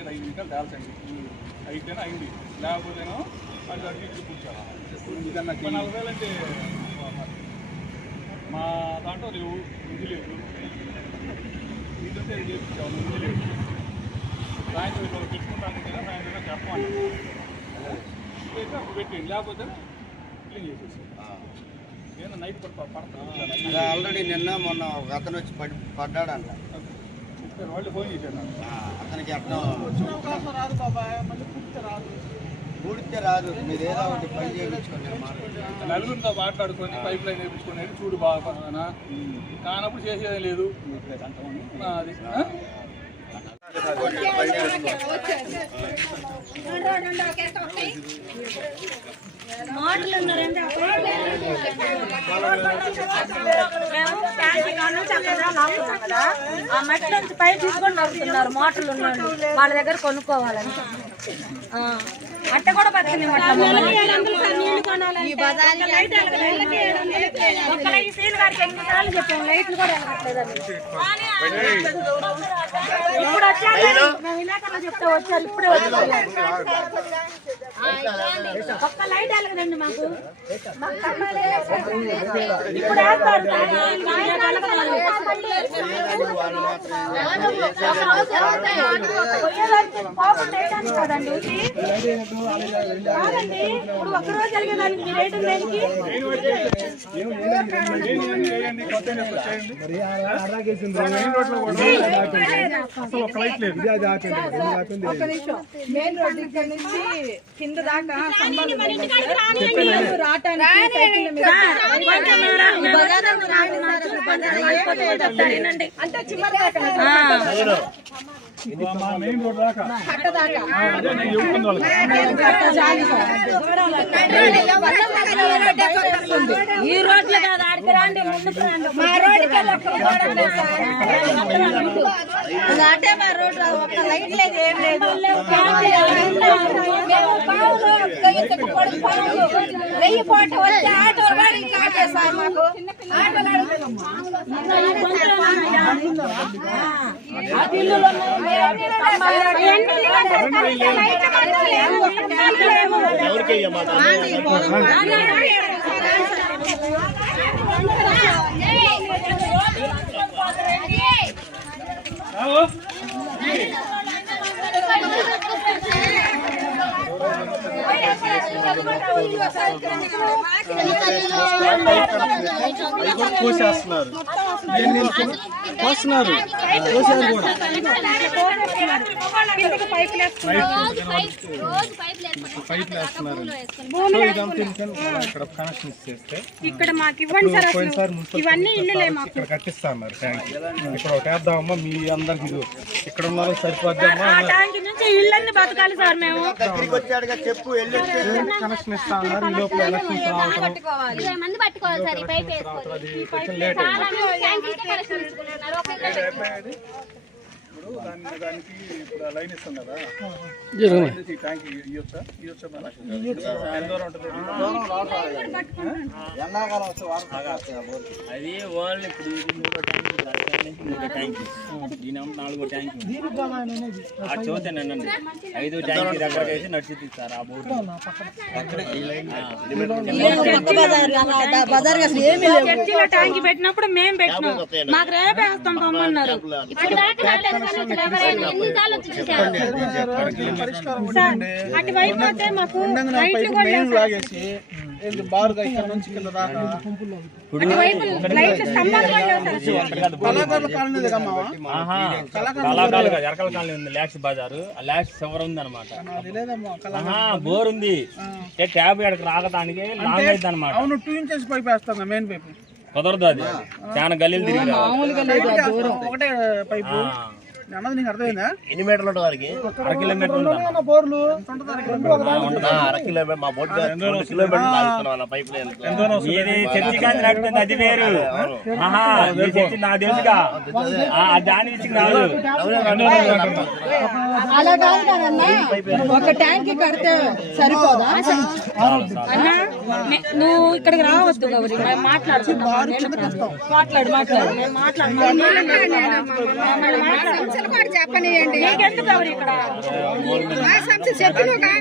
మీరు 5 నిమిషాలు దాల్చండి, అయితేనే అయింది, లేకపోతేనో అది అడిగి ఇచ్చి కూర్చోాలి. 40,000 అంటే మా దాంట్లో లేవు, ఇది లేదు, ఇదంతా చేయించాము, ఇది లేదు. సాయంత్రం ఇక్కడ పెట్టుకుంటాను కదా, సాయంత్రం చెప్పాలి అయితే అప్పుడు పెట్టండి, లేకపోతే క్లీన్ చేసేసి ఏదైనా నైట్ పడతాను. ఆల్రెడీ నిన్న మొన్న ఒక అతను వచ్చి పడ్డాడంట, వాళ్ళు ఫోన్ చేశాను. అతనికి అర్థం రాదు బాబాయ్, మళ్ళీ పూడితే రాదు, మీరు ఏదో ఒకటి పని చేయించుకోండి. నలుగురితో మాట్లాడుకొని పైప్ లైన్ వేయించుకుని చూడు బాగా కానప్పుడు చేసేది లేదు. అది ఆ మట్టి నుంచి పై తీసుకొని నడుపుతున్నారు మోటార్లు ఉన్నాడు వాళ్ళ దగ్గర కొనుక్కోవాలని. అట్ట కూడా బతికింది ఈ సీన్ గారికి ఎన్నిసార్లు చెప్పాము, లైట్లు కూడా వెళ్ళట్లేదని. ఇప్పుడు వచ్చారు, మేము వినాకన్నా చెప్తే వచ్చారు, ఇప్పుడే వచ్చారు. ఒక్క లైట్ వెళ్ళగదండి మాకు, ఇప్పుడు వేస్తారు కదండి. ఇప్పుడు ఒక్క రోజు జరిగేదానికి మీ రేటు దేనికి? మెయిన్ రోడ్ ఇక్కడ నుంచి కింద దాకా అంటే చివరి మెయిన్ రోడ్ దాకా ఈ రోడ్లు కాదు, ఆడికి రండి, ముందుకు రండి. మా రోడ్డుకి అంటే మా రోడ్డు ఒక్క లైట్ లేదు, ఏం లేదు. వెయ్యి పోటీ వస్తే ఆటోలు వాడి కాటేసారు మాకు. కోసేస్తున్నారు, కోస్తున్నారు, కోసారు కూడా. పైపులు వేస్తున్నారు. ఇక్కడ కనెక్షన్ ఇచ్చేస్తే ఇక్కడ మాకు ఇవ్వండి సార్, ఇవన్నీ ఇల్లులే మాకు. ఇక్కడ కట్టిస్తాన్నారు ట్యాంక్. ఇక్కడ ఒకటి వేద్దామమ్మా, మీ అందరికి ఇక్కడ ఉన్న సరిపోద్దామా, ఇళ్ళన్ని బతకాలి సార్. మేము వచ్చాడుగా చెప్పు, కనెక్షన్ ఇస్తా ఉన్నారు. ఈ లోపల ఎలక్షన్స్ రావటం ఇప్పుడు దానికి ఇప్పుడు లైన్ ఇస్తాం కదా, ట్యాంక్ ఇవ్వచ్చా? ఎంత దూరం ఉంటుంది? ఎండాకాలం వస్తే అది ఓన్లీ ఇప్పుడు మూడో ట్యాంక్, దీని 4గో ట్యాంక్. ఆ చోతేనండి 5వ ట్యాంక్ దగ్గర వేసి నడిచి సార్ ఆ బోర్డు. చర్చిలో ట్యాంక్ పెట్టినప్పుడు మేము పెట్టినాం, మాకు రేపే వస్తాం పొమ్మన్నారు. అటువైపు అయితే మాకు లాగేసి బారుగా ఇక్కడ నుంచి కింద దాకా ఎరకల కాలనీ ఉంది, ల్యాక్స్ బజారు. ఆ ల్యాక్స్ ఎవరు ఉంది అనమాట, బోర్ ఉంది. ట్యాబ్ ఎక్కడికి రాకడానికి లాంగ్ అయింది అనమాట. 2 ఇంచెస్ పైప్ వేస్తాను, మెయిన్ పైప్ కుదరదు, అది చాలా గల్లీలు తిరిగి ఒకటే పైపు. అన్నది నీకు అర్థమైందా? ఎన్ని మీటర్లు ఉంటుంది వారికి? 1 కిలోమీటర్ బోర్లు మా బోట్ చర్చి కానీ నడుపుతుంది, అది వేరు. చర్చి నా తెలుసుగా, దాని ఇచ్చి కాదు. అలా కాదు కదన్నా, ఒక ట్యాంక్ కడితే సరిపోదా? నువ్వు ఇక్కడికి రావద్దు గౌరీ, మాట్లాడు మాట్లాడు సమస్యలు కూడా చెప్పనియండి. నీకెందుకు ఎవరు ఇక్కడ మా సమస్య చెప్పినగా